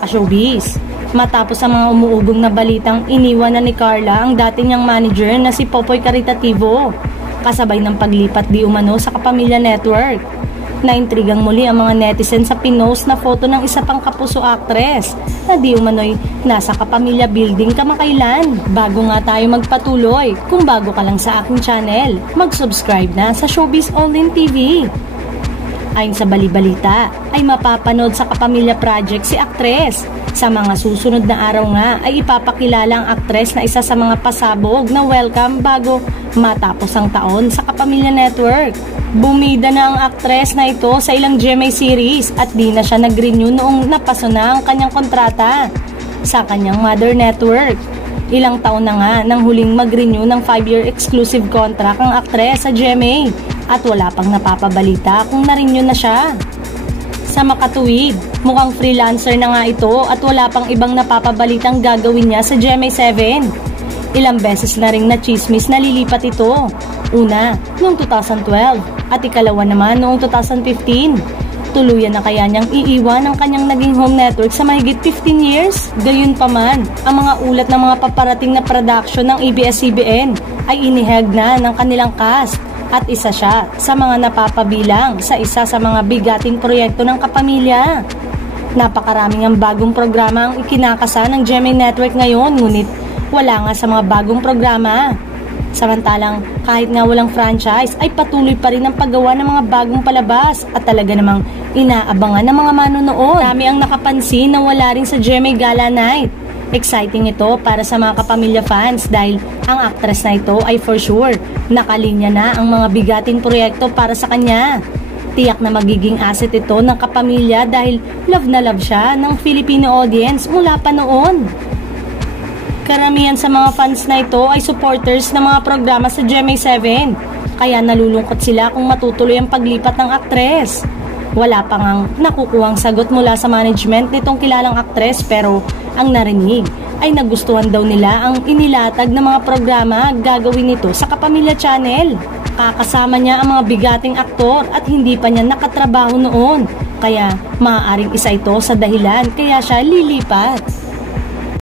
Showbiz. Matapos ang mga umuugong na balitang iniwan na ni Carla ang dati niyang manager na si Popoy Caritativo, kasabay ng paglipat di umano sa Kapamilya Network. Naintrigang muli ang mga netizen sa pinost na foto ng isa pang kapuso actress na di umano'y nasa Kapamilya Building kamakailan. Bago nga tayo magpatuloy, kung bago ka lang sa aking channel, mag-subscribe na sa Showbiz Online TV. Ayon sa balibalita, ay mapapanood sa Kapamilya Project si aktres. Sa mga susunod na araw nga ay ipapakilala ang aktres na isa sa mga pasabog na welcome bago matapos ang taon sa Kapamilya Network. Bumida na ang aktres na ito sa ilang GMA series at di na siya nag-renew noong napaso na ang kanyang kontrata sa kanyang mother network. Ilang taon na nga nang huling mag-renew ng 5-year exclusive contract ang aktres sa GMA at wala pang napapabalita kung na-renew na siya. Sa makatuwid, mukhang freelancer na nga ito at wala pang ibang napapabalitang gagawin niya sa GMA7. Ilang beses na ring na-chismis na lilipat ito. Una, noong 2012 at ikalawa naman noong 2015. Tuluyan na kaya niyang iiwan ang kanyang naging home network sa mahigit 15 years? Gayunpaman, ang mga ulat ng mga paparating na production ng ABS-CBN ay inihag na ng kanilang cast at isa siya sa mga napapabilang sa isa sa mga bigating proyekto ng Kapamilya. Napakaraming ang bagong programa ang ikinakasa ng GMA Network ngayon, ngunit wala nga sa mga bagong programa. Samantalang kahit nga walang franchise ay patuloy pa rin ang paggawa ng mga bagong palabas at talaga namang inaabangan ng mga manonood. Marami ang nakapansin na wala rin sa GMA Gala Night. Exciting ito para sa mga Kapamilya fans dahil ang actress na ito ay for sure nakalinya na ang mga bigating proyekto para sa kanya. Tiyak na magiging asset ito ng Kapamilya dahil love na love siya ng Filipino audience mula pa noon. Karamihan sa mga fans na ito ay supporters ng mga programa sa GMA7, kaya nalulungkot sila kung matutuloy ang paglipat ng aktres. Wala pa ngang nakukuhang sagot mula sa management nitong kilalang aktres, pero ang narinig ay nagustuhan daw nila ang inilatag ng mga programa gagawin nito sa Kapamilya Channel. Kakasama niya ang mga bigating aktor at hindi pa niya nakatrabaho noon, kaya maaaring isa ito sa dahilan kaya siya lilipat.